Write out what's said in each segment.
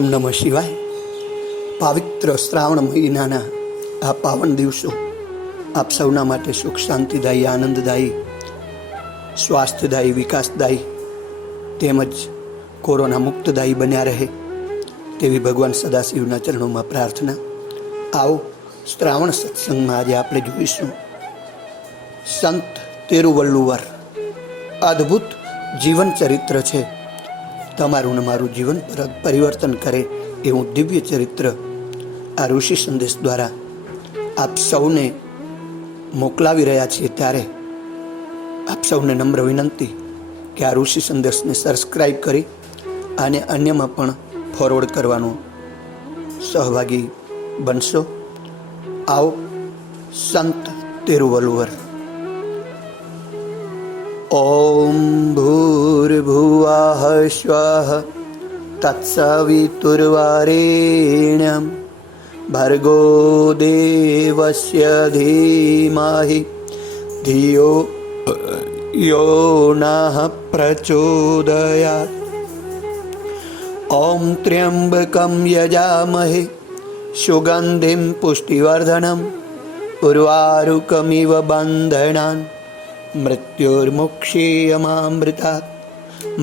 ઓમ નમઃ શિવાય. પવિત્ર શ્રાવણ મહિનાના આ પાવન દિવસો આપ સૌના માટે સુખ શાંતિદાયી, આનંદદાયી, સ્વાસ્થ્યદાયી, વિકાસદાયી તેમજ કોરોના મુક્તદાયી બન્યા રહે તેવી ભગવાન સદાશિવના ચરણોમાં પ્રાર્થના. આવો શ્રાવણ સત્સંગમાં આજે આપણે જોઈશું સંત તિરુવલ્લુવર. અદ્ભુત જીવન ચરિત્ર છે. તમારું ને મારું જીવન પરિવર્તન કરે એવું દિવ્ય ચરિત્ર આ ઋષિ સંદેશ દ્વારા આપ સૌને મોકલાવી રહ્યા છીએ. ત્યારે આપ સૌને નમ્ર વિનંતી કે આ ઋષિ સંદેશને સબસ્ક્રાઈબ કરી અને અન્યમાં પણ ફોરવર્ડ કરવાનો સહભાગી બનશો. આવો સંત તિરુવલ્લુવર. ઓમ ભૂર્ભુવઃ સ્વઃ તત્સવિતુર્વરેણ્યં ભર્ગો દેવસ્ય ધીમહિ ધિયો યો નઃ પ્રચોદયાત. ઓમ ત્ર્યંબકં યજામહે સુગંધિં પુષ્ટિવર્ધનમ ઉર્વારુકમિવ બંધનાન મૃત્યુર્મુક્ષીયમામૃતાत्.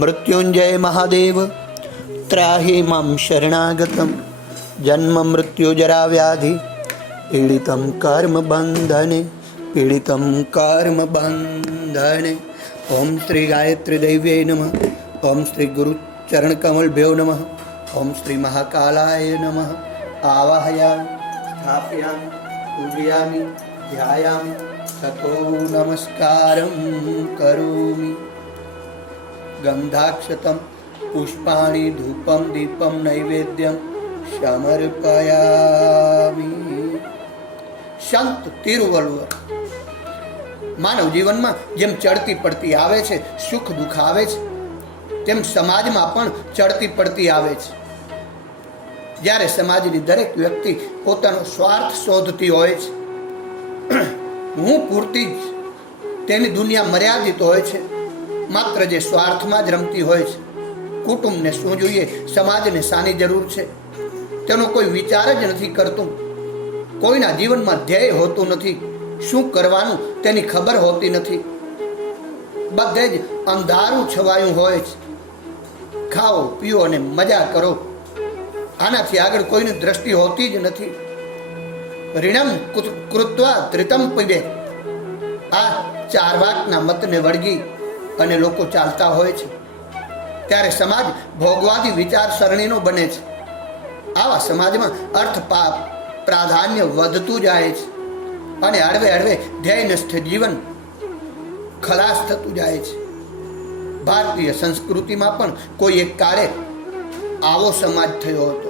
મૃત્યુંજય મહાદેવ ત્રાહિ મામ શરણાગતમ જન્મ મૃત્યુ જરા વ્યાધિ પીડિતમ કર્મ બંધને. ઓમ શ્રી ગાયત્રી દૈવ્યે નમઃ. ઓમ શ્રી ગુરુ ચરણ કમલભ્યો નમઃ. ઓમ શ્રી મહાકાલાય નમઃ. આવાહયામિ સ્થાપયામિ પૂજયામિ ધ્યાયામિ તતો નમસ્કારં કરોમિ. ગંધાક્ષતમ પુષ્પાણિ ધૂપમ દીપમ નૈવેદ્યમ સમર્પયામિ. સંત તિરુવલ્લુવર. માનવ જીવનમાં જેમ ચડતી પડતી આવે છે, સુખ દુઃખ આવે છે, તેમ સમાજમાં પણ ચડતી પડતી આવે છે. જ્યારે સમાજની દરેક વ્યક્તિ પોતાનો સ્વાર્થ શોધતી હોય છે, હું પૂરતી જ તેની દુનિયા મર્યાદિત હોય છે. માત્ર જે સ્વાર્થમાં જ રમતી હોય છે. કુટુંબને શું જોઈએ, સમાજને શાની જરૂર છે, તેનો કોઈ વિચાર જ નથી કરતું. કોઈના જીવનમાં ધ્યેય હોતું નથી. શું કરવાનું તેની ખબર હોતી નથી. બધે જ અંધારું છવાયું હોય છે. ખાઓ, પીઓ અને મજા કરો, આનાથી આગળ કોઈની દ્રષ્ટિ હોતી જ નથી. ઋણમ કૃત્વા ધૃતમ પીબે. આ ચાર વાકના મતને વળગી અને લોકો ચાલતા હોય છે. ત્યારે સમાજ ભોગવાદી વિચારસરણીનો બને છે. આવા સમાજમાં અર્થ પ્રાધાન્ય વધતું જાય છે અને હળવે હળવે ધ્યેયનિષ્ઠ જીવન ખલાસ થતું જાય છે. ભારતીય સંસ્કૃતિમાં પણ કોઈ એક કાળે આવો સમાજ થયો હતો.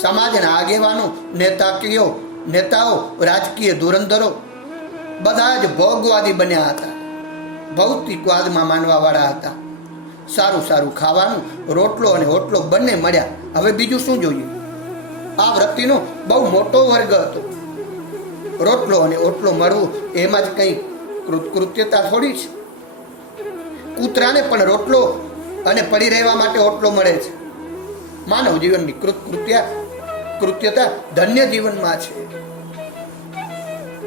સમાજના આગેવાનો, નેતાઓ, રાજકીય ધુરંધરો બધા જ ભોગવાદી બન્યા હતા. ભૌતિકવાદમાં માનવાવાળા હતા. સારું ખાવાનું, રોટલો અને હોટલો બંને મળ્યા. હવે બીજું શું જોઈએ? આ વૃત્તિનો બહુ મોટો વર્ગ હતો. રોટલો અને ઓટલો મળવું એમાં જ કંઈ કૃત્યતા થોડી છે. કૂતરાને પણ રોટલો અને પડી રહેવા માટે ઓટલો મળે છે. માનવ જીવનની કૃત્યતા ધન્ય જીવનમાં છે.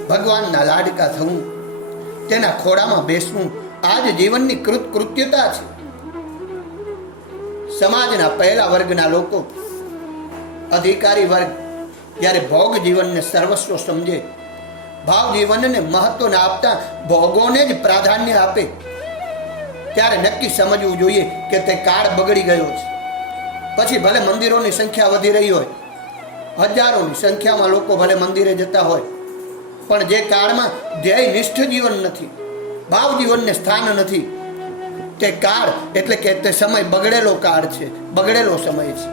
ભગવાનના લાડકા થવું, તેના ખોળામાં બેસવું, આ જ જીવનની કૃત્યતા છે. સમાજના પહેલા વર્ગના લોકો, અધિકારી વર્ગ, જ્યારે ભોગ જીવનને સર્વસ્વ સમજે, ભાવ જીવનને મહત્વ ન આપતા ભોગોને જ પ્રાધાન્ય આપે, ત્યારે નક્કી સમજવું જોઈએ કે તે કાળ બગડી ગયો છે. પછી ભલે મંદિરોની સંખ્યા વધી રહી હોય, હજારોની સંખ્યામાં લોકો ભલે મંદિરે જતા હોય, પણ જે કાળમાં ધ્યેય નિષ્ઠ જીવન નથી, ભાવ જીવનને સ્થાન નથી, તે કાળ એટલે કે તે સમય બગડેલો કાળ છે, બગડેલો સમય છે.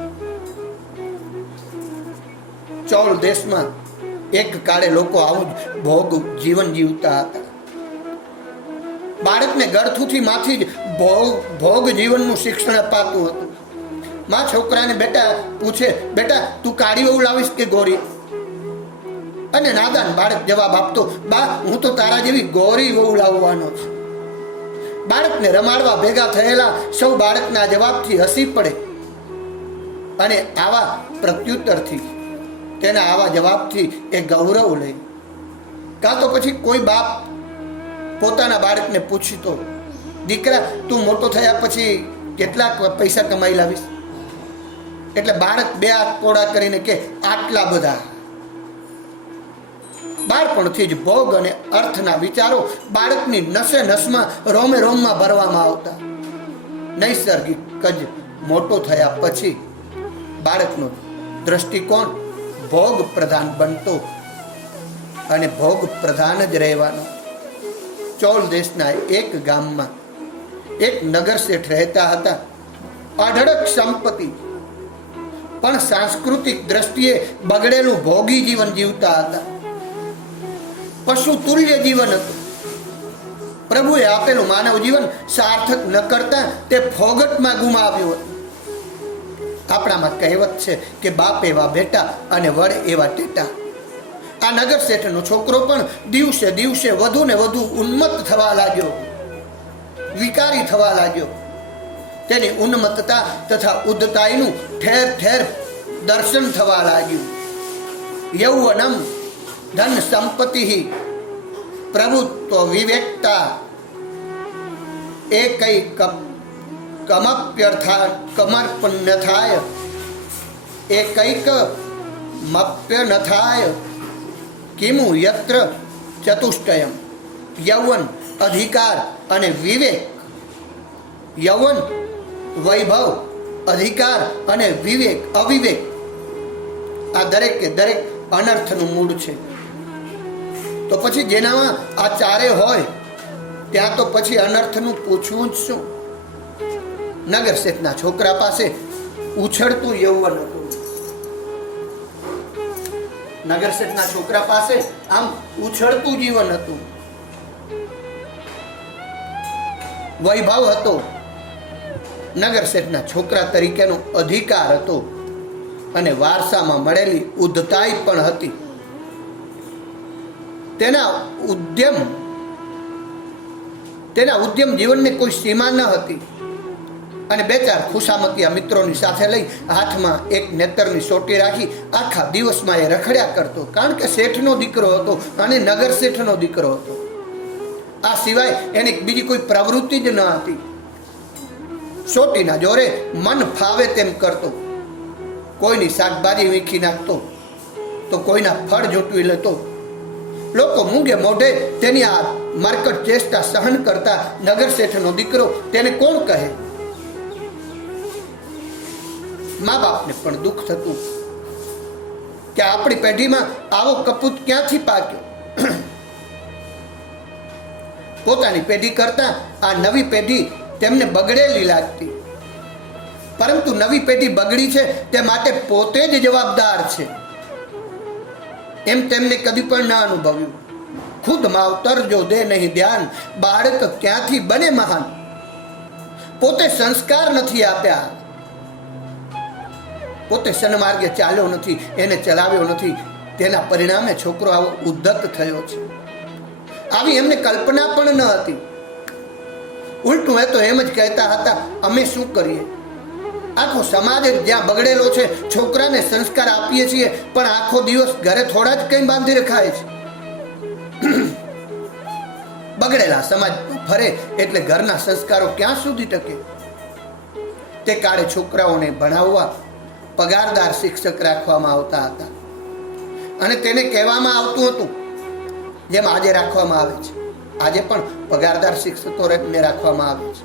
ચોલ દેશમાં એક કાળે લોકો આવું જ ભોગ જીવન જીવતા હતા. બાળકને ગળથુથી માંથી જ ભોગ જીવનનું શિક્ષણ અપાતું હતું. માં છોકરાને પૂછે, બેટા તું કાળી વહુ લાવીશ કે ગોરી? અને નાદાન બાળક જવાબ આપતો, બા હું તો તારા જેવી ગોરી વહુ લાવવાનો છું. બાળકને રમાડવા ભેગા થયેલા સૌ બાળકના જવાબથી હસી પડે. અને આવા પ્રત્યુત્તરથી, તેના આવા જવાબથી એ ગૌરવ લે. કાં તો પછી કોઈ બાપ પોતાના બાળકને પૂછતો, દીકરા તું મોટો થયા પછી કેટલાક પૈસા કમાઈ લાવીશ? એટલે બાળક બે હાથ કોડા કરીને કે આટલા બધા. બાળપણથી જ ભોગ અને અર્થના વિચારો બાળકની નસે નસમાં, રોમે રોમમાં ભરવામાં આવતા. નૈસર્ગિક જ મોટો થયા પછી બાળકનો દ્રષ્ટિકોણ ભોગ પ્રધાન બનતો અને ભોગ પ્રધાન જ રહેવાનો. ચોલ દેશના એક ગામમાં એક નગર શેઠ રહેતા હતા. અઢળક સંપત્તિ, પણ સાંસ્કૃતિક દ્રષ્ટિએ બગડેલું ભોગી જીવન જીવતા હતા. પશુ તુલ્ય જીવન હતું. પ્રભુએ આપેલું માનવ જીવન સાર્થક ન કરતા તે ફોગટમાં ગુમાવ્યું હતું. આપણામાં કહેવત છે કે બાપ એવા બેટા અને વડ એવા ટેટા. આ નગર શેઠનો છોકરો પણ દિવસે દિવસે વધુ ને વધુ ઉન્મત્ત થવા લાગ્યો, વિકારી થવા લાગ્યો. તેની ઉન્મત્તતા તથા ઉદ્ધતાઈનું ઠેર ઠેર દર્શન થવા લાગ્યું. યૌવનમ ધન સંપત્તિ પ્રભુત્વ વિવેકતા એકૈ કમપ્યર્થા કમર્પણ થાય, એકૈક મપ્ય ન થાય કિમુ યત્ર ચતુષ્ટયમ. યૌવન, અધિકાર અને વિવેક. યૌવન, વૈભવ, અધિકાર અને વિવેક, અવિવેક, આ દરેકે દરેક અનર્થનું મૂળ છે. તો પછી જેનામાં આ ચારે હોય ત્યાં તો પછી અનર્થનું પૂછવું જ શું? નગર શેઠના છોકરા પાસે ઉછળતું યૌવન હતું. નગર શેઠના છોકરા પાસે આમ ઉછળતું જીવન હતું. વૈભવ હતો, નગર શેઠના છોકરા તરીકેનો અધિકાર હતો અને વારસામાં મળેલી ઉદ્ધતાઈ પણ હતી. તેના ઉદ્યમ જીવનને કોઈ સીમા ન હતી. અને બે ચાર ખુશામતીયા મિત્રોની સાથે લઈ હાથમાં એક નેતરની સોટી રાખી આખા દિવસમાં એ રખડ્યા કરતો. કારણ કે શેઠનો દીકરો હતો અને નગર શેઠનો દીકરો હતો. આ સિવાય એની બીજી કોઈ પ્રવૃત્તિ જ ન હતી. સોટીના જોરે મન ફાવે તેમ કરતો. કોઈની શાકભાજી વીખી નાખતો તો કોઈના ફળ ઝૂંટવી લેતો. લોકો મૂંગે મોઢે તેની આ માર્કટ ચેષ્ટા સહન કરતા નગર શેઠનો દીકરો તેને કોણ કહે? મા બાપને પણ દુઃખ થતું કે આપણી પેઢીમાં આવો કપૂત ક્યાંથી પાક્યો. પોતાની પેઢી કરતા આ નવી પેઢી તેમને બગડેલી લાગતી. પરંતુ નવી પેઢી બગડી છે તે માટે પોતે જ જવાબદાર છે એમ તેમને કદી પણ ન અનુભવ્યું. ખુદ માવતર જો દે નહીં ધ્યાન, બાળક ક્યાંથી બને મહાન. પોતે સંસ્કાર નથી આપ્યા, પોતે સન્માર્ગે ચાલ્યો નથી, એને ચલાવ્યો નથી. તેના પરિણામે છોકરો આવો ઉદ્ધત થયો છે. આવી એમને કલ્પના પણ ન હતી. ઉલટું એ તો એમ જ કહેતા હતા, અમે શું કરીએ? આખો સમાજ જ્યાં બગડેલો છે, છોકરાને સંસ્કાર આપીએ છીએ પણ આખો દિવસ ઘરે થોડા જ કંઈ બાંધી રખાય છે. બગડેલા સમાજ ફરે એટલે ઘરના સંસ્કારો ક્યાં સુધી ટકે? તે કાળે છોકરાઓને ભણાવવા પગારદાર શિક્ષક રાખવામાં આવતા હતા અને તેને કહેવામાં આવતું હતું જેમ આજે રાખવામાં આવે છે. આજે પણ પગારદાર શિક્ષકોને રાખવામાં આવે છે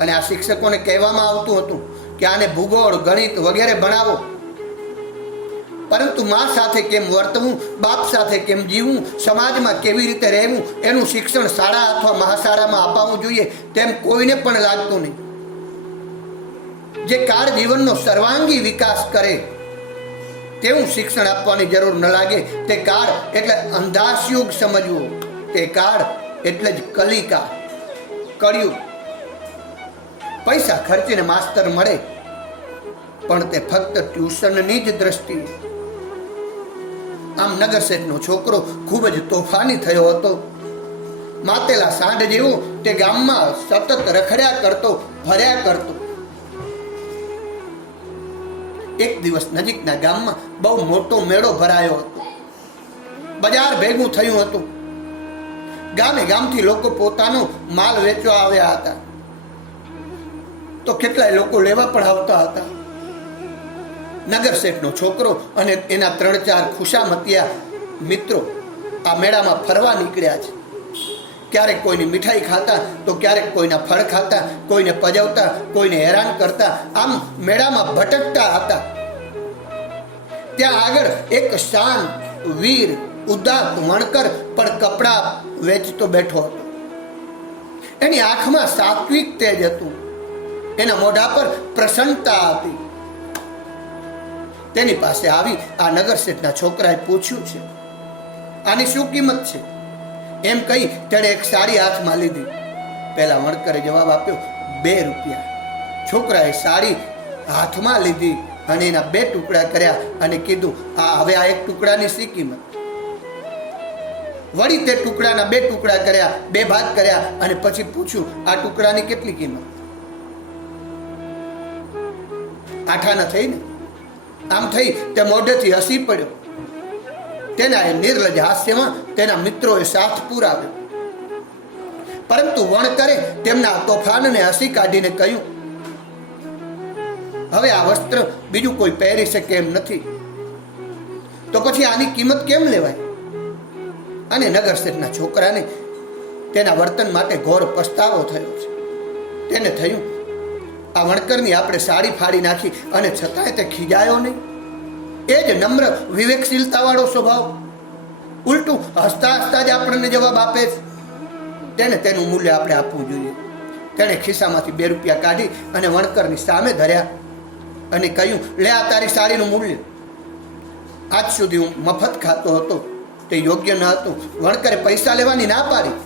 અને આ શિક્ષકોને કહેવામાં આવતું હતું કે આને ભૂગોળ, ગણિત વગેરે ભણાવો. પરંતુ મા સાથે કેમ વર્તવું, બાપ સાથે કેમ જીવવું, સમાજમાં કેવી રીતે રહેવું, એનું શિક્ષણ શાળા અથવા મહાશાળામાં અપાવવું જોઈએ તેમ કોઈને પણ લાગતું નહીં. જે કાળ જીવનનો સર્વાંગી વિકાસ કરે તેવું શિક્ષણ આપવાની જરૂર ન લાગે. તે કાળ એટલે અંધાશયુગ સમજવો. તે કાળ એટલે જ કલિકા, કળિયુગ. પૈસા ખર્ચીને માસ્તર મળે પણ તે ફક્ત ટ્યુશનની જ દ્રષ્ટિએ. આમ નગર શેઠનો છોકરો ખૂબ જ તોફાની થયો હતો. માતેલા સાંઢ જેવો તે ગામમાં સતત રખડ્યા કરતો, ફર્યા કરતો. એક દિવસ નજીકના ગામમાં બહુ મોટો મેળો ભરાયો હતો. બજાર ભેગું થયું હતું. ગામે ગામથી લોકો પોતાનો માલ વેચવા આવ્યા હતા, તો કેટલાય લોકો લેવા પણ આવતા હતા. નગર શેઠનો છોકરો અને એના 3-4 ખુશામતિયા મિત્રો આ મેળામાં ફરવા નીકળ્યા છે. ક્યારેક કોઈની મીઠાઈ ખાતા, તો ક્યારેક કોઈના ફળ ખાતા, કોઈને પજવતા, કોઈને હેરાન કરતા, આમ મેળામાં ભટકતા હતા. ત્યાં આગળ એક શાન વીર ઉદાત વણકર પણ કપડા વેચતો બેઠો હતો. એની આંખમાં સાત્વિક તેજ હતું, એના મોઢા પર પ્રસન્નતા હતી. તેની પાસે આવી આ નગર શેઠના છોકરાએ પૂછ્યું છે, આની શું કિંમત છે? એમ કહી તેણે એક સાડી હાથમાં લીધી. પેલા વણકરે જવાબ આપ્યો, 2 રૂપિયા. છોકરાએ સાડી હાથમાં લીધી અને એના 2 ટુકડા કર્યા અને કીધું, હવે આ 1 ટુકડાની શી કિંમત? વળી તે ટુકડાના 2 ટુકડા કર્યા, 2 ભાગ કર્યા અને પછી પૂછ્યું, આ ટુકડાની કેટલી કિંમત? આઠાના થઈ ને. આમ થઈ તે મોઢેથી હસી પડ્યો. તેના એ નિર્લજ હાસ્યમાં તેના મિત્રોએ સાથ પુરાવ્યો. પરંતુ વણકરે તેમના તોફાનને હસી કાઢીને કહ્યું, હવે આ વસ્ત્ર બીજું કોઈ પહેરી શકે એમ નથી, તો પછી આની કિંમત કેમ લેવાય? અને નગર શેઠના છોકરાને તેના વર્તન માટે ઘોર પસ્તાવો થયો છે. તેને થયું, આ વણકરની આપણે સાડી ફાડી નાખી અને છતાંય તે ખીજાયો નહીં. એ જ નમ્ર વિવેકશીલતા વાળો સ્વભાવ. ઉલટું હસતા હસતા જ આપણને જવાબ આપે છે. તેને તેનું મૂલ્ય આપણે આપવું જોઈએ. તેણે ખિસ્સામાંથી 2 રૂપિયા કાઢી અને વણકરની સામે ધર્યા અને કહ્યું, લે આ તારી સાડીનું મૂલ્ય. આજ સુધી હું મફત ખાતો હતો, તે યોગ્ય ન હતું. વણકરે પૈસા લેવાની ના પાડી,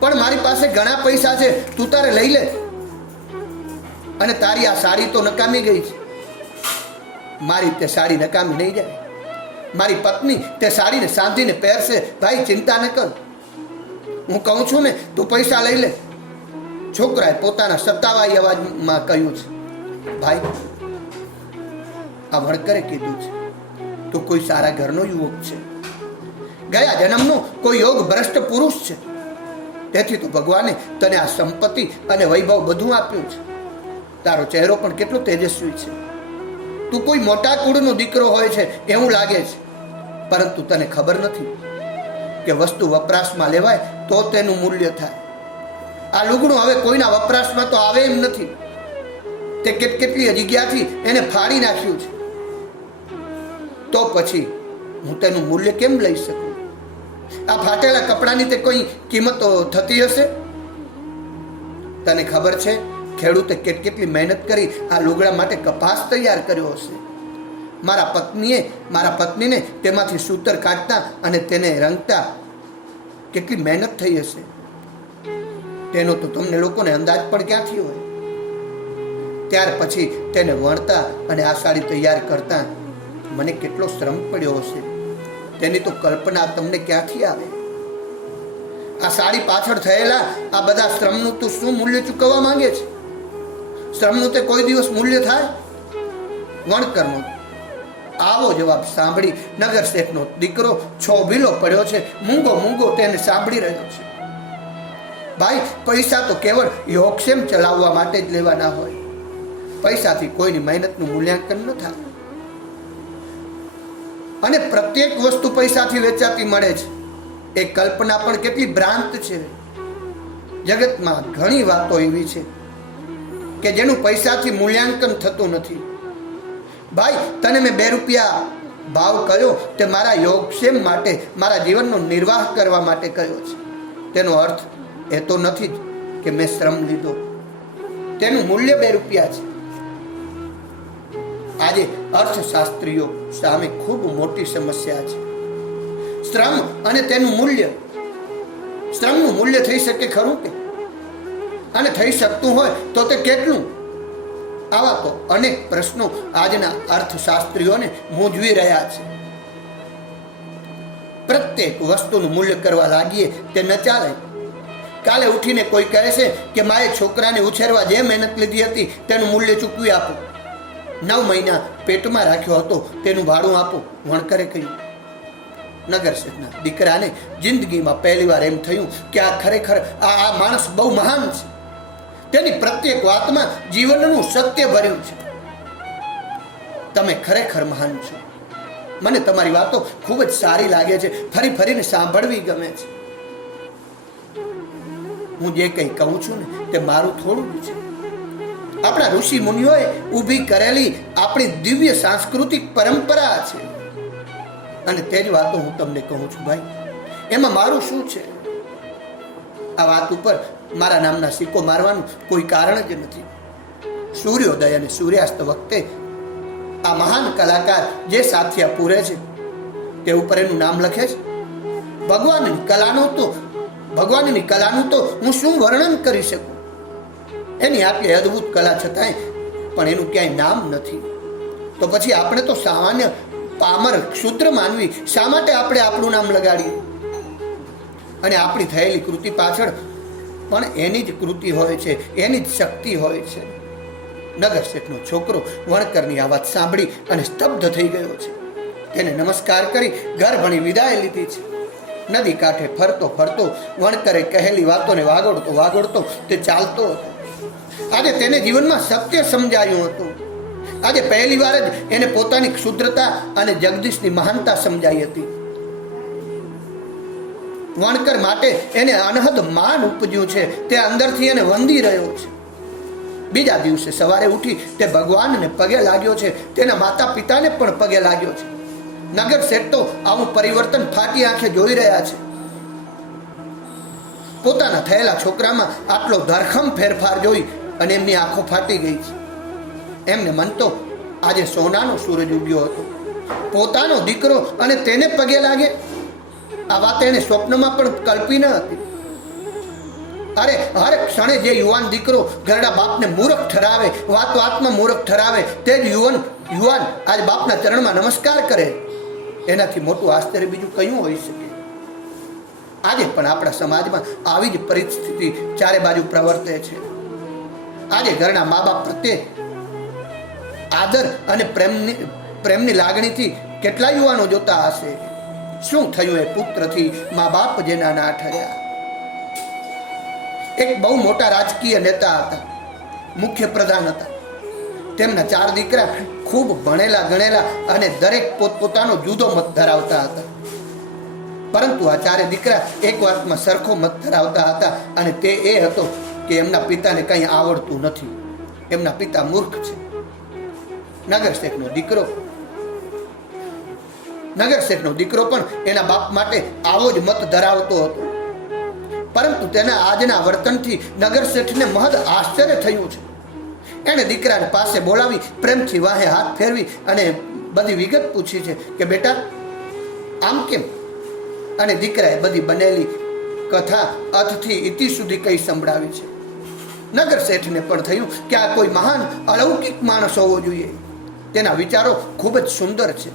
પણ મારી પાસે ઘણા પૈસા છે, તું તારે લઈ લે. અને તારી આ સાડી તો નકામી ગઈ છે. મારી તે સાડી નકામી નહીં જાય. મારી પત્ની તે સાડીને સાંધીને પહેરશે. ભાઈ ચિંતા ન કર, હું કહું છું ને, તું પૈસા લઈ લે. છોકરાએ પોતાના સત્તાવાળી અવાજમાં કહ્યું છે, ભાઈ આ વણકરે કીધું છે, તું કોઈ સારા ઘરનો યુવક છે, ગયા જન્મનો કોઈ યોગ ભ્રષ્ટ પુરુષ છે, તેથી તો ભગવાને તને આ સંપત્તિ અને વૈભવ બધું આપ્યું છે. તારો ચહેરો પણ કેટલો તેજસ્વી છે. તું કોઈ મોટા કુળનો દીકરો હોય છે એવું લાગે છે, પરંતુ તને ખબર નથી કે વસ્તુ વપરાશમાં લેવાય તો તેનું મૂલ્ય થાય. આ લુગડું હવે કોઈના વપરાશમાં તો આવે એમ નથી. તે કેટલી જગ્યાથી એને ફાડી નાખ્યું છે, તો પછી હું તેનું મૂલ્ય કેમ લઈ શકું? આ ફાટેલા કપડાની તે કોઈ કિંમત થતી હશે? તને ખબર છે ખેડૂતે કેટલી મહેનત કરી આ લુગડા માટે કપાસ તૈયાર કર્યો હશે? મારા પત્નીને તેમાંથી સૂતર કાઢતા અને તેને રંગતા કેટલી મહેનત થઈ હશે, તેનો તો તમને લોકોને અંદાજ પણ ક્યાંથી હોય? ત્યાર પછી તેને વણતા અને આ સાડી તૈયાર કરતા મને કેટલો શ્રમ પડ્યો હશે, તેની તો કલ્પના તમને ક્યાંથી આવે? આ સાડી પાછળ થયેલા આ બધા શ્રમનું તું શું મૂલ્ય ચૂકવવા માંગે છે? શ્રમનું તે કોઈ દિવસ મૂલ્ય થાય? વણકરનો આવો જવાબ સાંભળી નગર શેઠનો દીકરો છોભીલો પડ્યો છે. મૂંગો તેને સાંભળી રહ્યો છે. ભાઈ, પૈસા તો કેવળ યોગક્ષેમ ચલાવવા માટે જ લેવાના હોય. પૈસાથી કોઈની મહેનતનું મૂલ્યાંકન ન થાય. અને પ્રત્યેક વસ્તુ પૈસાથી વેચાતી મળે છે. એ કલ્પના પણ કેટલી ભ્રાંત છે. જગતમાં ઘણી વાતો એવી છે કે જેનું પૈસાથી મૂલ્યાંકન થતું નથી. ભાઈ, તને મેં 2 રૂપિયા ભાવ કહ્યો તે મારા યોગક્ષેમ માટે, મારા જીવનનો નિર્વાહ કરવા માટે કહ્યો છે. તેનો અર્થ એ તો નથી જ કે મેં શ્રમ લીધો. તેનું મૂલ્ય 2 રૂપિયા છે. આજે અર્થશાસ્ત્રીઓ સામે ખૂબ મોટી સમસ્યા છે. શ્રમ અને તેનું મૂલ્ય. શ્રમનું મૂલ્ય થઈ શકે ખરું કે? અને થઈ શકતું હોય તો તે કેટલું? આવા તો અનેક પ્રશ્નો આજના અર્થશાસ્ત્રીઓને મૂંઝવી રહ્યા છે. પ્રત્યેક વસ્તુનું મૂલ્ય કરવા લાગીએ તે ન ચાલે. કાલે ઉઠીને કોઈ કહે છે કે મારે છોકરાને ઉછેરવા જે મહેનત લીધી હતી તેનું મૂલ્ય ચૂકવી આપો. 9 મહિના પેટમાં રાખ્યો હતો, તેનું ભાડું આપો. વણકરે કહ્યું. નગર શેઠના દીકરાને જિંદગીમાં પહેલી વાર એમ થયું કે આ ખરેખર આ માણસ બહુ મહાન છે. તેની પ્રત્યેક વાતમાં જીવનનું સત્ય ભર્યું છે. તમે ખરેખર મહાન છો. મને તમારી વાતો ખૂબ જ સારી લાગે છે, ફરી ફરીને સાંભળવી ગમે છે. હું જે કંઈ કહું છું ને તે મારું થોડું છે. આપણા ઋષિ મુનિઓએ ઊભી કરેલી આપણી દિવ્ય સાંસ્કૃતિક પરંપરા છે, અને તે જ વાતો હું તમને કહું છું ભાઈ. એમાં મારું શું છે? આ વાત ઉપર મારા નામના સિક્કો મારવાનું કોઈ કારણ જ નથી. સૂર્યોદય અને સૂર્યાસ્ત વખતે આ મહાન કલાકાર જે સાથિયા પૂરે છે તે ઉપર એનું નામ લખે છે. ભગવાનની કલાનું તો હું શું વર્ણન કરી શકું. એની આટલી અદ્ભુત કલા છતાંય પણ એનું ક્યાંય નામ નથી. તો પછી આપણે તો સામાન્ય પામર ક્ષુદ્ર માનવી શા માટે આપણે આપણું નામ લગાડીએ? અને આપણી થયેલી કૃતિ પાછળ પણ એની જ કૃતિ હોય છે, એની જ શક્તિ હોય છે. નગર શેઠનો છોકરો વણકરની આ વાત સાંભળી અને સ્તબ્ધ થઈ ગયો છે. તેને નમસ્કાર કરી ઘર ભણી વિદાય લીધી છે. નદી કાંઠે ફરતો ફરતો વણકરે કહેલી વાતોને વાગોડતો તે ચાલતો હતો. આજે તેને જીવનમાં સત્ય સમજાયું હતું. આજે પહેલી વાર જ એને પોતાની ક્ષુદ્રતા અને જગદીશની મહાનતા સમજાઈ હતી. વણકર માટે એને અનહદ માન ઉપજ્યું છે. તે અંદરથી એને વંદી રહ્યો છે. બીજા દિવસે સવારે ઉઠી તે ભગવાનને પગે લાગ્યો છે. તેના માતા પિતાને પણ પગે લાગ્યો છે. નગર શેઠ તો આવું પરિવર્તન ફાટી આંખે જોઈ રહ્યા છે. પોતાના થયેલા છોકરામાં આટલો ધરખમ ફેરફાર જોઈ અને એમની આંખો ફાટી ગઈ છે. એમને મન તો આજે સોનાનો સૂરજ ઉગ્યો હતો. પોતાનો દીકરો અને તેને પગે લાગે, આ વાત એને સ્વપ્નમાં પણ કલ્પી ન હતી. અરે હર ક્ષણે જે યુવાન દીકરો ઘરડા બાપને મૂર્ખ ઠરાવે, વાતમાં મૂર્ખ ઠરાવે, તે જ યુવાન આજ બાપના ચરણમાં નમસ્કાર કરે, એનાથી મોટું આશ્ચર્ય બીજું કયું હોઈ શકે? આજે પણ આપણા સમાજમાં આવી જ પરિસ્થિતિ ચારે બાજુ પ્રવર્તે છે. આજે ઘરના મા બાપ પ્રત્યે આદર અને પ્રેમની લાગણીથી કેટલા યુવાનો જોતા હશે. શું થયું એ પુત્રથી મા બાપ જેના ના ઠર્યા? એક બહુ મોટા રાજકીય નેતા હતા, મુખ્ય પ્રધાન હતા. તેમના 4 દીકરા ખૂબ ભણેલા ગણેલા અને દરેક પોતપોતાનો જુદો મત ધરાવતા હતા. પરંતુ આ 4 દીકરા એક વાતમાં સરખો મત ધરાવતા હતા, અને તે એ હતો કે એમના પિતાને કંઈ આવડતું નથી. એમના પિતા મૂર્ખ છે. નગર શેઠનો દીકરો પણ એના બાપ માટે આવો જ મત ધરાવતો હતો. પરંતુ તેના આજના વર્તનથી નગર શેઠને મહદ આશ્ચર્ય થયું છે. એણે દીકરાને પાસે બોલાવી પ્રેમથી વાહે હાથ ફેરવી અને બધી વિગત પૂછી છે કે બેટા આમ કેમ? અને દીકરાએ બધી બનેલી કથા અર્થથી ઇતિ સુધી કઈ સંભળાવી છે. નગર શેઠને પણ થયું કે આ કોઈ મહાન અલૌકિક માણસ હોવો જોઈએ. તેના વિચારો ખૂબ જ સુંદર છે.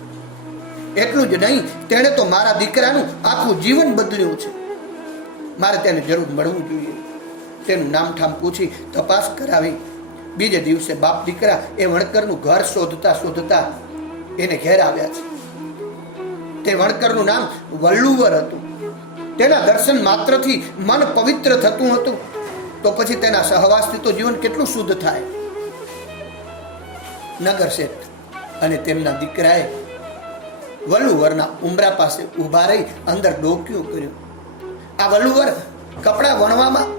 એટલું જ નહીં, તેણે તો મારા દીકરાનું આખું જીવન બદલ્યું છે. મારે તેને જરૂર મળવું જોઈએ. તેનું નામઠામ પૂછી તપાસ કરાવી. બીજે દિવસે બાપ દીકરા એ વણકરનું ઘર શોધતા એને ઘેર આવ્યા છે. તે વણકરનું નામ વલ્લુવર હતું. તેના દર્શન માત્રથી મન પવિત્ર થતું હતું. તો પછી તેના સહવાસથી તો જીવન કેટલું શુદ્ધ થાય. નગર શેઠ અને તેમના દીકરાએ વલ્લુવરના ઉંબરા પાસે ઊભા રહી અંદર ડોક્યું કર્યું. આ વલ્લુવર કપડાં વણવામાં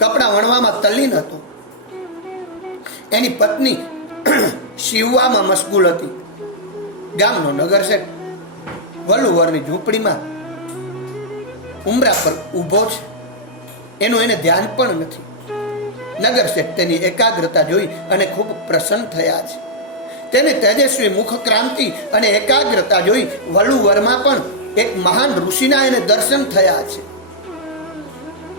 કપડાં વણવામાં તલ્લીન હતો. એની પત્ની સીવવામાં મશગુલ હતી. ગામનો નગર શેઠ વલ્લુવરની ઝૂંપડીમાં ઉંબરા પર ઊભો છે. એનું એને ધ્યાન પણ નથી. નગર શેઠ તેની એકાગ્રતા જોઈ અને ખૂબ પ્રસન્ન થયા છે. તેને તેજસ્વી મુખ ક્રાંતિ અને એકાગ્રતા જોઈ વલ્લુવરમાં પણ એક મહાન ઋષિના એને દર્શન થયા છે.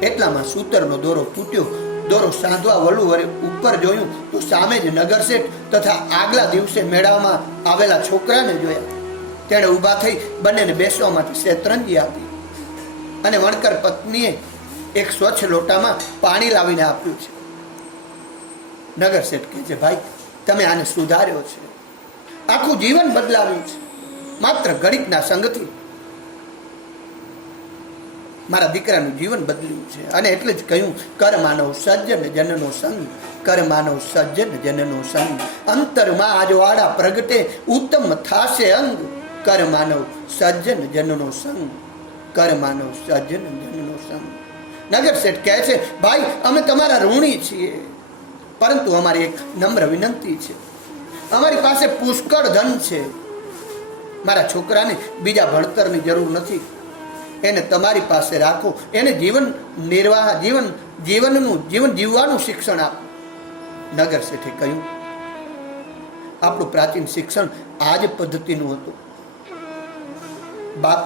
એટલામાં સૂતરનો દોરો તૂટ્યો. દોરો સાંધવા વલ્લુવરે ઉપર જોયું તો સામે જ નગર શેઠ તથા આગલા દિવસે મેળામાં આવેલા છોકરાને જોયા. તેણે ઊભા થઈ બંનેને બેસવા માટે શેતરંજી આપી. અને વણકર પત્નીએ એક સ્વચ્છ લોટામાં પાણી લાવીને આપ્યું છે. નગર શેઠ કહે છે, ભાઈ તમે આને સુધાર્યો છે, આખું જીવન બદલાવ્યું છે, માત્ર ઘડીકના સંગથી મારા દીકરાનું જીવન બદલ્યું છે. અને એટલે જ કહ્યું, કર માનવ સજ્જન જનનો સંગ, કર માનવ સજ્જન જનનો સંગ, અંતરમાં આજવાળા પ્રગટે ઉત્તમ થાશે અંગ, કર માનવ સજ્જન જનનો સંગ, કર માનવ સજ્જન જનનો સંગ. નગર શેઠ કહે છે, ભાઈ અમે તમારા ઋણી છીએ, પરંતુ અમારી એક નમ્ર વિનંતી છે. અમારી પાસે પુષ્કળ ધન છે, મારા છોકરાને બીજા ભણતરની જરૂર નથી, એને તમારી પાસે રાખો, એને જીવન જીવવાનું શિક્ષણ આપો. નગર શેઠે કહ્યું, આપણું પ્રાચીન શિક્ષણ આ જ પદ્ધતિનું હતું. બાપ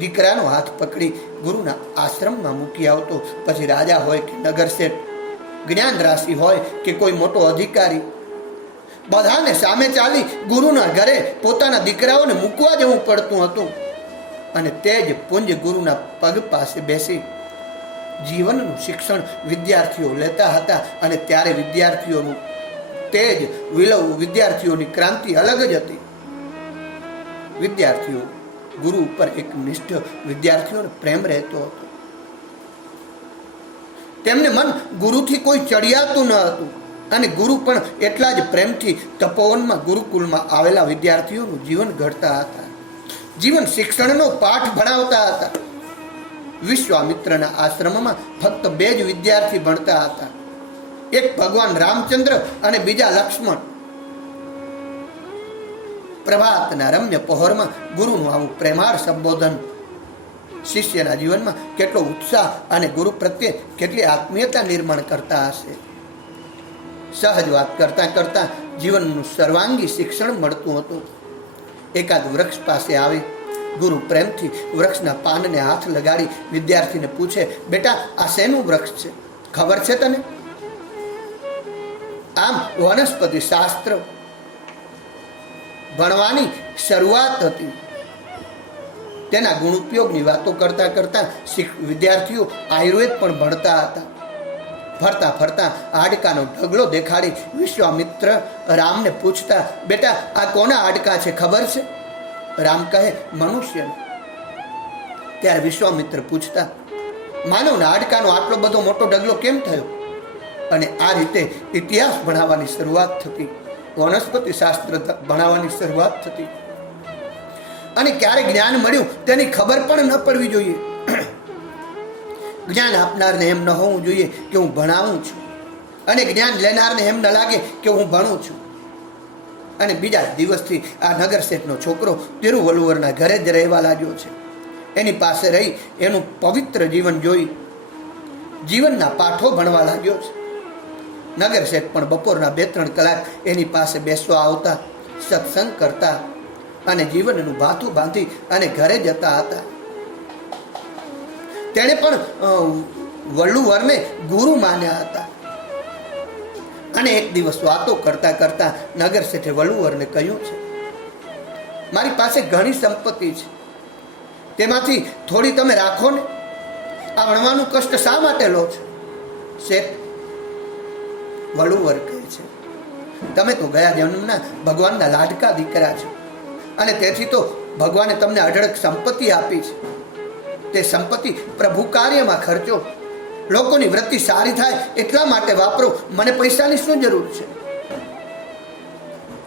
દીકરાનો હાથ પકડી ગુરુના આશ્રમમાં મૂકી આવતો. પછી રાજા હોય કે નગર શેઠ, જ્ઞાન રાશિ હોય કે કોઈ મોટો અધિકારી, બધાને સામે ચાલી ગુરુના ઘરે પોતાના દીકરાઓને મૂકવા જવું પડતું હતું. અને તે જ પુંજ ગુરુના પગ પાસે બેસી જીવનનું શિક્ષણ વિદ્યાર્થીઓ લેતા હતા. અને ત્યારે વિદ્યાર્થીઓનું તેજ વિલવ, વિદ્યાર્થીઓની ક્રાંતિ અલગ જ હતી. વિદ્યાર્થીઓ ગુરુ ઉપર એક નિષ્ઠ વિદ્યાર્થીઓને પ્રેમ રહેતો હતો. તેમને મન ગુરુથી કોઈ ચડિયાતું ન હતું. અને ગુરુ પણ એટલા જ પ્રેમથી તપોવનમાં ગુરુકુલમાં આવેલા વિદ્યાર્થીઓનું જીવન ઘડતા હતા, જીવન શિક્ષણનો પાઠ ભણાવતા હતા. વિશ્વામિત્રના આશ્રમમાં ફક્ત 2 જ વિદ્યાર્થી ભણતા હતા, એક ભગવાન રામચંદ્ર અને બીજા લક્ષ્મણ. પ્રભાતના રમ્ય પહોરમાં ગુરુનું આવું પ્રેમાળ સંબોધન શિષ્યના જીવનમાં કેટલો ઉત્સાહ અને ગુરુ પ્રત્યે કેટલી આત્મીયતા નિર્માણ કરતા હશે. સહજ વાત કરતા કરતા જીવનનું સર્વાંગી શિક્ષણ મળતું હતું. એકાદ વૃક્ષ પાસે આવી ગુરુ પ્રેમથી વૃક્ષના પાનને હાથ લગાડી વિદ્યાર્થીને પૂછે, બેટા આ શેનું વૃક્ષ છે, ખબર છે તને? આમ વનસ્પતિ શાસ્ત્ર ભણવાની શરૂઆત હતી. તેના ગુણ ઉપયોગની વાતો કરતા કરતા વિદ્યાર્થીઓ આયુર્વેદ પણ ભણતા હતા. ફરતા ફરતા હાડકાનો ઢગલો દેખાડી વિશ્વામિત્ર રામને પૂછતા, બેટા આ કોના હાડકા છે, ખબર છે? રામ કહે, મનુષ્યના. ત્યારે વિશ્વામિત્ર પૂછતા, માનવના હાડકાનો આટલો બધો મોટો ઢગલો કેમ થયો? અને આ રીતે ઇતિહાસ ભણાવવાની શરૂઆત થતી, વનસ્પતિ શાસ્ત્ર ભણાવવાની શરૂઆત થતી. અને ક્યારે જ્ઞાન મળ્યું તેની ખબર પણ ન પડવી જોઈએ. જ્ઞાન આપનારને એમ ન હોવું જોઈએ કે હું ભણાવું છું, અને જ્ઞાન લેનારને એમ ન લાગે કે હું ભણું છું. અને બીજા દિવસથી આ નગર શેઠનો છોકરો તિરુવલ્લુવરના ઘરે જ રહેવા લાગ્યો છે. એની પાસે રહી એનું પવિત્ર જીવન જોઈ જીવનના પાઠો ભણવા લાગ્યો છે. નગર શેઠ પણ બપોરના 2-3 કલાક એની પાસે બેસવા આવતા, સત્સંગ કરતા અને જીવનનું ભાથું બાંધી અને ઘરે જતા હતા. તેણે પણ વલ્લુવરને ગુરુ માન્યા હતા. અને એક દિવસ વાતો કરતા કરતા નગર શેઠે વલ્લુવરને કહ્યું છે, મારી પાસે ઘણી સંપત્તિ છે, તેમાંથી થોડી તમે રાખો ને. આ ભણવાનું કષ્ટ શા માટે લો છો? શેઠ, વલ્લુવર કહે છે, તમે તો ગયા જન્મના ભગવાનના લાડકા દીકરા છો, અને તેથી તો ભગવાને તમને અઢળક સંપત્તિ આપી છે. તે સંપત્તિ પ્રભુ કાર્યમાં ખર્ચો, લોકોની વૃત્તિ સારી થાય એટલા માટે વાપરો. મને પૈસાની શું જરૂર છે?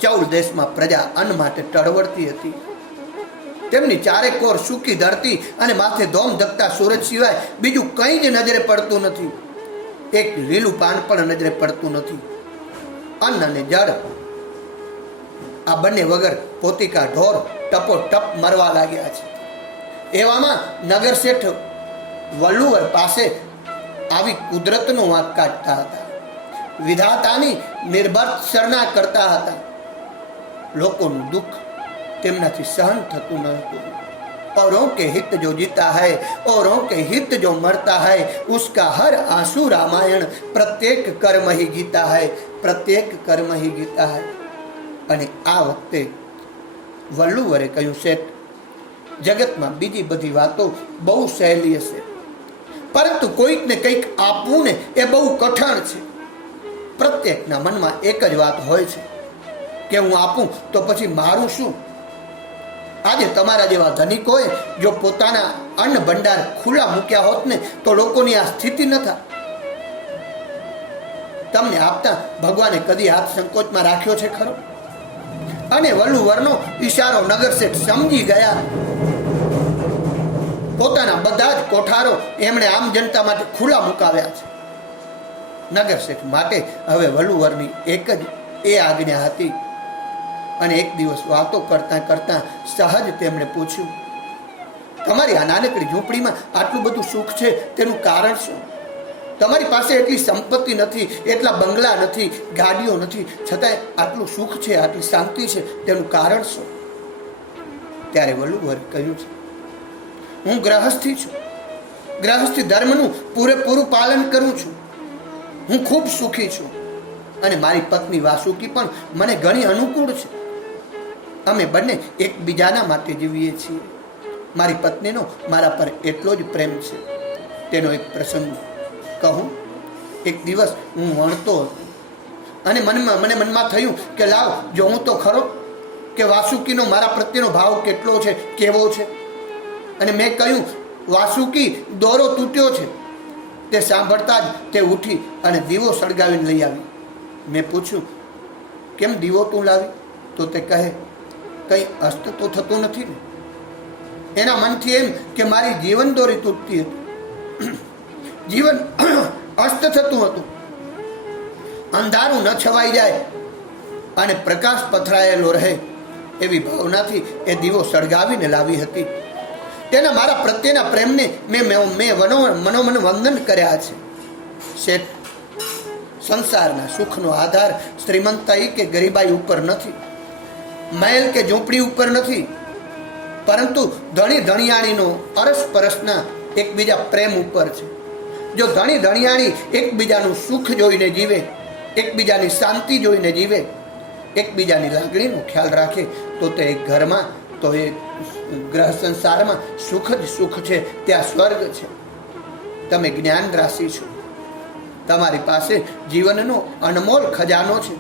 14 દેશમાં પ્રજા અન્ન માટે ટળવળતી હતી. તેમની ચારે કોર સૂકી ધરતી અને માથે ધોમ ધકતા સૂરજ સિવાય બીજું કંઈ જ નજરે પડતું નથી. એક લીલું પાન પણ નજરે પડતું નથી. અન્ન અને જળ, આ બંને વગર પોતિકા ઢોર ટપોટપ મરવા લાગ્યા છે. એવામાં નગર શેઠ વલ્લુવર પાસે આવી કુદરતનો વાંક કાઢતા હતા, વિધાતાની નિર્ભર્સરણા કરતા હતા. લોકોનું દુઃખ તેમનાથી સહન થતું ન હતું. औरों के हित जो जीता है, औरों के हित जो मरता है, उसका हर आंसू रामायण, प्रत्येक कर्म ही गीता है, प्रत्येक कर्म ही गीता है. અને આ વખતે વલ્લુવરે કહ્યું, શેઠ જગતમાં બીજી બધી વાતો બહુ સહેલી હશે, પરંતુ કોઈકને કંઈક આપવું ને એ બહુ કઠણ છે. પ્રત્યેકના મનમાં એક જ વાત હોય છે કે હું આપું તો પછી મારું શું? આજે તમારા જેવા ધનિકોએ જો પોતાના અન્ન ભંડાર ખુલ્લા મૂક્યા હોત ને તો લોકોની આ સ્થિતિ ન થાય. તમને આપતા ભગવાને કદી હાથ સંકોચમાં રાખ્યો છે ખરો? અને વલ્લુવરનો ઈશારો નગરશેઠ સમજી ગયા. પોતાના બધા જ કોઠારો એમણે આમ જનતા માટે ખુલ્લા મુકાવ્યા છે. નગરશેઠ માટે હવે વલ્લુવરની એક જ એ આજ્ઞા હતી. અને એક દિવસ વાતો કરતા કરતા સહજ તેમણે પૂછ્યું, તમારી આ નાનકડી ઝૂંપડીમાં આટલું બધું સુખ છે, તેનું કારણ શું? તમારી પાસે એટલી સંપત્તિ નથી, એટલા બંગલા નથી, ગાડીઓ નથી, છતાંય આટલું સુખ છે, આટલી શાંતિ છે, તેનું કારણ શું? ત્યારે વલ્લુવરે કહ્યું છે, હું ગ્રહસ્થી છું. ગ્રહસ્થી ધર્મનું પૂરેપૂરું પાલન કરું છું. હું ખૂબ સુખી છું. અને મારી પત્ની વાસુકી પણ મને ઘણી અનુકૂળ છે. અમે બંને એકબીજાના માટે જીવીએ છીએ. મારી પત્નીનો મારા પર એટલો જ પ્રેમ છે. તેનો એક પ્રસંગ કહું. એક દિવસ હું વણતો હતો અને મને મનમાં થયું કે લાવ જોઉં તો ખરો કે વાસુકીનો મારા પ્રત્યેનો ભાવ કેટલો છે, કેવો છે. અને મેં કહ્યું, વાસુકી દોરો તૂટ્યો છે. તે સાંભળતા જ તે ઉઠી અને દીવો સળગાવીને લઈ આવી. મેં પૂછ્યું, કેમ દીવો તું લાવી? તો તે કહે, કંઈ અસ્ત તો થતું નથી ને. એના મનથી એમ કે મારી જીવન દોરી તૂટતી હતી, જીવન અસ્ત થતું હતું. અંધારું ન છવાઈ જાય અને પ્રકાશ પથરાયેલો રહે એવી ભાવનાથી એ દીવો સળગાવીને લાવી હતી. તેના મારા પ્રત્યેના પ્રેમને મેં મનોમન વંદન કર્યા છે. શેઠ, સંસારના સુખનો આધાર શ્રીમંતાઈ કે ગરીબાઈ ઉપર નથી, મહેલ કે ઝૂંપડી ઉપર નથી, પરંતુ ધણી ધણિયાણીનો અરસપરસના એકબીજા પ્રેમ ઉપર છે. જો ધણી ધણિયાણી એકબીજાનું સુખ જોઈને જીવે, એકબીજાની શાંતિ જોઈને જીવે, એકબીજાની લાગણીનો ખ્યાલ રાખે તો તે ઘરમાં, તો એ ગ્રહ સંસારમાં સુખ જ સુખ છે, ત્યાં સ્વર્ગ છે. તમે જ્ઞાન રાશિ છો. તમારી પાસે જીવનનો અનમોલ ખજાનો છે.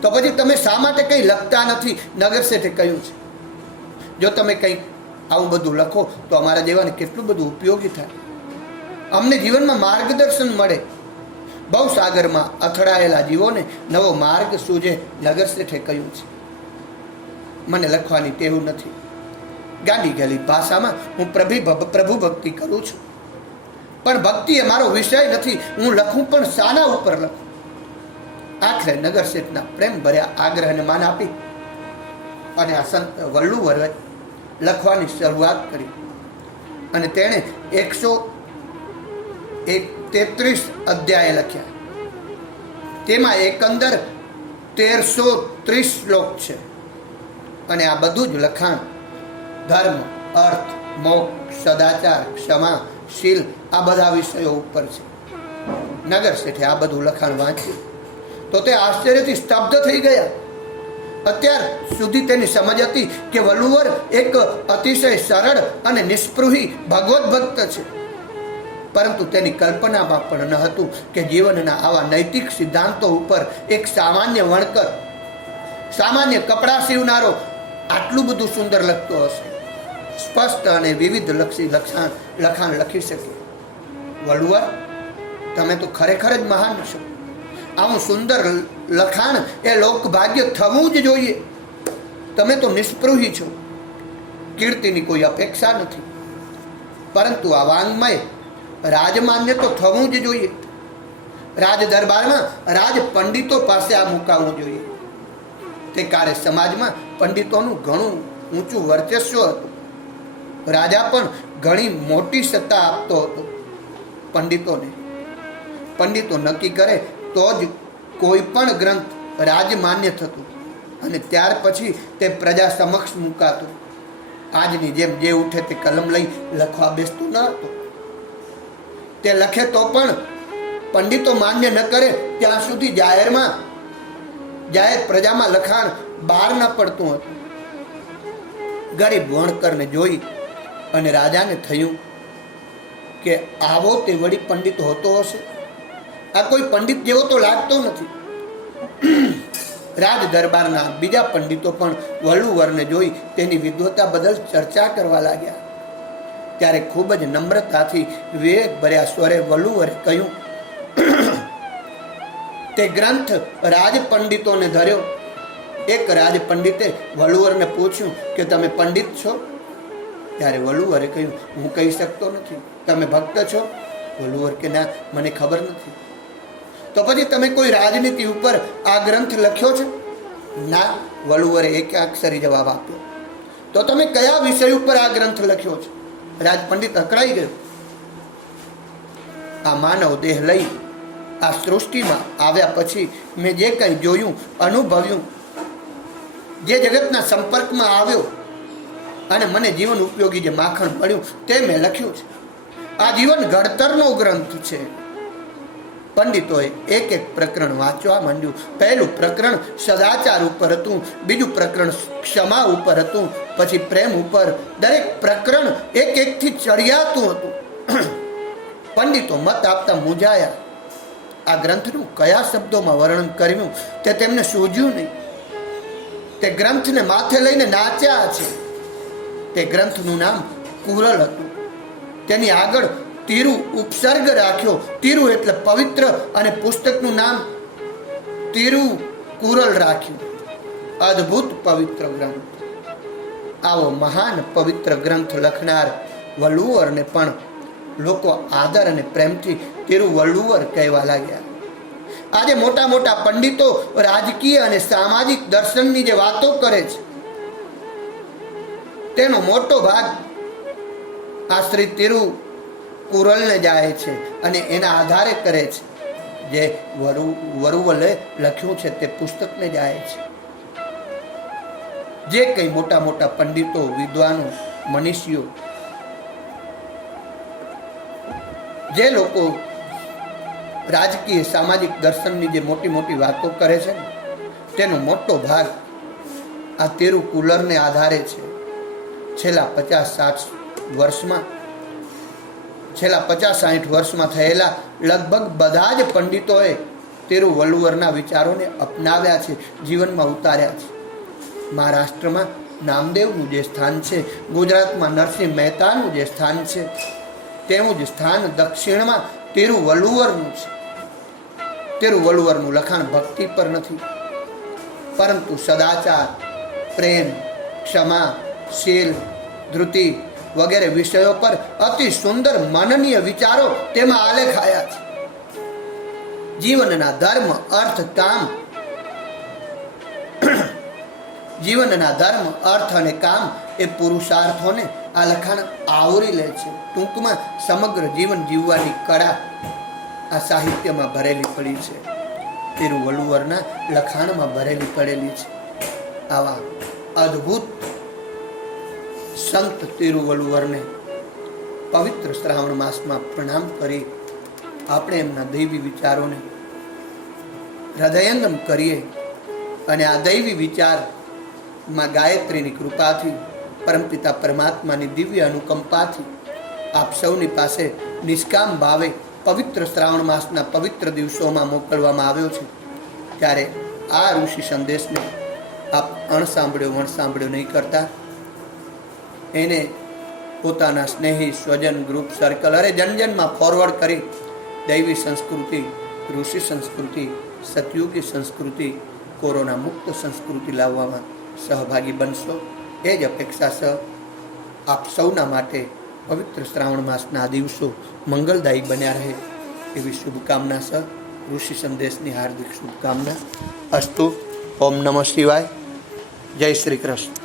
તો પછી તમે શા માટે કંઈ લખતા નથી? નગરશેઠે કહ્યું છે, જો તમે કંઈક આવું બધું લખો તો અમારા જેવાને કેટલું બધું ઉપયોગી થાય. અમને જીવનમાં માર્ગદર્શન મળે. ભવસાગરમાં અથડાયેલા જીવોને નવો માર્ગ સૂજે. નગરશેઠે કહ્યું છે, મને લખવાની ટેવ નથી. ગાંડી ગયેલી ભાષામાં હું પ્રભુ ભક્તિ કરું છું, પણ ભક્તિ એ મારો વિષય નથી. હું લખું પણ શાના ઉપર લખું? આખરે નગરશેઠના પ્રેમ ભર્યા આગ્રહને માન આપી અને આ સંત વલ્લુવરે લખવાની શરૂઆત કરી. અને તેણે 133 અધ્યાય લખ્યા. તેમાં એકંદર 1330 શ્લોક છે. અને આ બધું જ લખાણ ધર્મ, અર્થ, મોક્ષ, સદાચાર, ક્ષમા, શીલ, આ બધા વિષયો ઉપર છે. નગરશેઠે આ બધું લખાણ વાંચ્યું તો તે આશ્ચર્યથી સ્તબ્ધ થઈ ગયા. અત્યાર સુધી તેની સમજ હતી કે વલ્લુવર એક અતિશય સરળ અને નિષ્પૃહી ભગવત ભક્ત છે, પરંતુ તેની કલ્પનામાં પણ ન હતું કે જીવનના આવા નૈતિક સિદ્ધાંતો ઉપર એક સામાન્ય વણકર, સામાન્ય કપડાં સીવનારો આટલું બધું સુંદર લખતો હશે, સ્પષ્ટ અને વિવિધ લખાણ લખી શકે. વલ્લુવર, તમે તો ખરેખર જ મહાન છો. આવું સુંદર લખાણ એ લોકભાગ્ય થવું જ જોઈએ. તમે તો નિષ્પૃહી છો. કીર્તિની કોઈ અપેક્ષા નથી, પરંતુ આ વાંગ્મય રાજમાન્ય તો થવું જ જોઈએ. રાજ દરબારમાં રાજ પંડિતો પાસે આ મુકાવવું જોઈએ. તે કાળે સમાજમાં પંડિતોનું ઘણું ઊંચું વર્ચસ્વ હતું. રાજા પણ ઘણી મોટી સત્તા આપતો હતો પંડિતોને. પંડિતો નક્કી કરે તો જ કોઈ પણ ગ્રંથ રાજમાન્ય થતું અને ત્યાર પછી તે પ્રજા સમક્ષ મુકાતું. આજની જેમ જે ઉઠે તે કલમ લઈ લખવા બેસતું ન હતું. તે લખે તો પણ પંડિતો માન્ય ન કરે ત્યાં સુધી જાહેર પ્રજામાં લખાણ બહાર ન પડતું હતું. ગરીબ વણકરને જોઈ અને રાજાને થયું કે આવો તે વળી પંડિત હોતો હશે, આ કોઈ પંડિત જેવો તો લાગતો નથી. રાજ દરબારના બીજા પંડિતો પણ વલ્લુવરને જોઈ તેની વિદ્વતા બદલ ચર્ચા કરવા લાગ્યા. ત્યારે ખૂબ જ નમ્રતાથી વિવેક ભર્યા સ્વરે વલ્લુવરે કહ્યું, તે ગ્રંથ રાજ પંડિતોને ધર્યો. એક રાજ પંડિતે વલ્લુવરને પૂછ્યું કે તમે પંડિત છો? ત્યારે વલ્લુવરે કહ્યું, હું કહી શકતો નથી. તમે ભક્ત છો? વલ્લુવર કે ના, મને ખબર નથી. તો પછી તમે કોઈ રાજનીતિ ઉપર આ ગ્રંથ લખ્યો છે? ના, વલ્લુવરે એક અક્ષરી જવાબ આપ્યો. તો તમે કયા વિષય ઉપર આ ગ્રંથ લખ્યો છે? રાજ પંડિત અકળાઈ ગયો. આ માનવ દેહ લઈ આ સૃષ્ટિમાં આવ્યા પછી મેં જે કંઈ જોયું, અનુભવ્યું, જે જગતના સંપર્કમાં આવ્યો અને મને જીવન ઉપયોગી જે માખણ મળ્યું તે મેં લખ્યું છે. આ જીવન ઘડતરનો ગ્રંથ છે. પંડિતોએ એક એક પ્રકરણ વાંચવા માંડ્યું. પહેલું પ્રકરણ સદાચાર ઉપર હતું, બીજું પ્રકરણ ક્ષમા ઉપર હતું, પછી પ્રેમ ઉપર. દરેક પ્રકરણ એક એકથી ચડિયાતું હતું. પંડિતો મત આપતા મૂંઝાયા. આ ગ્રંથનું કયા શબ્દોમાં વર્ણન કર્યું તે તેમને સૂઝ્યું નહીં. તે ગ્રંથને માથે લઈને નાચ્યા છે. તે ગ્રંથનું નામ કુરલ હતું. તેની આગળ તિરુ ઉપસર્ગ રાખ્યો. તિરુ એટલે પવિત્ર અને પુસ્તકનું નામ તિરુકુરલ રાખ્યું. અદ્ભુત પવિત્ર ગ્રંથ. આવો મહાન પવિત્ર ગ્રંથ લખનાર વલ્લુવરને પણ લોકો આદર અને પ્રેમથી તિરુવલ્લુવર કહેવા લાગ્યા. આજે મોટા મોટા પંડિતો રાજકીય અને સામાજિક દર્શનની જે વાતો કરે છે તેનો મોટો ભાગ આ શ્રી તિરુકુરલને જાય છે અને એના આધારે કરે છે. જે વરુવલે લખ્યું છે તે પુસ્તકને જાય છે. જે કંઈ મોટા મોટા પંડિતો, વિદ્વાનો, મનીષીઓ, જે લોકો રાજકીય સામાજિક દર્શનની જે મોટી મોટી વાતો કરે છે તેનો મોટો ભાગ આ તિરુકુરલને આધારે છે. છેલ્લા 50-60 વર્ષમાં થયેલા લગભગ બધા જ પંડિતોએ તિરુવલ્લુવરના વિચારોને અપનાવ્યા છે, જીવનમાં ઉતાર્યા છે. મહારાષ્ટ્રમાં નામદેવનું જે સ્થાન છે, ગુજરાતમાં નરસિંહ મહેતાનું જે સ્થાન છે, તેવું જ સ્થાન દક્ષિણમાં તિરુવલ્લુવરનું છે. તિરુવલ્લુવરનું લખાણ ભક્તિ પર નથી, પરંતુ સદાચાર, પ્રેમ, ક્ષમા, શીલ, ધૃતિ વગેરે વિષયો પર અતિ સુંદર માનનીય વિચારો તેમાં આલેખાયા છે. જીવનના ધર્મ, અર્થ, કામ, જીવનના ધર્મ, અર્થ અને કામ એ પુરુષાર્થોને આ લખાણ આવરી લે છે. ટૂંકમાં સમગ્ર જીવન જીવવાની કળા આ સાહિત્યમાં ભરેલી પડી છે. તિરુવલ્લુવરના લખાણમાં ભરેલી પડેલી છે. આવા અદ્ભુત સંત તિરુવલ્લુવરને પવિત્ર શ્રાવણ માસમાં પ્રણામ કરી આપણે એમના દૈવી વિચારોને હૃદયંગમ કરીએ અને આ દૈવી વિચારમાં ગાયત્રીની કૃપાથી, પરમપિતા પરમાત્માની દિવ્ય અનુકંપાથી આપ સૌની પાસે નિષ્કામ ભાવે પવિત્ર શ્રાવણ માસના પવિત્ર દિવસોમાં મોકલવામાં આવ્યો છે. ત્યારે આ ઋષિ સંદેશને આપ અણસાંભળ્યો વણસાંભળ્યો નહીં કરતા એને પોતાના સ્નેહી, સ્વજન, ગ્રુપ, સર્કલ અરે જનજનમાં ફોરવર્ડ કરી દૈવી સંસ્કૃતિ, ઋષિ સંસ્કૃતિ, સતયુગી સંસ્કૃતિ, કોરોના મુક્ત સંસ્કૃતિ લાવવામાં સહભાગી બનશો એ જ અપેક્ષા સહ આપ સૌના માટે પવિત્ર શ્રાવણ માસના દિવસો મંગલદાયી બન્યા રહે એવી શુભકામના સહ ઋષિ સંદેશની હાર્દિક શુભકામના. અસ્તુ. ઓમ નમઃ શિવાય. જય શ્રી કૃષ્ણ.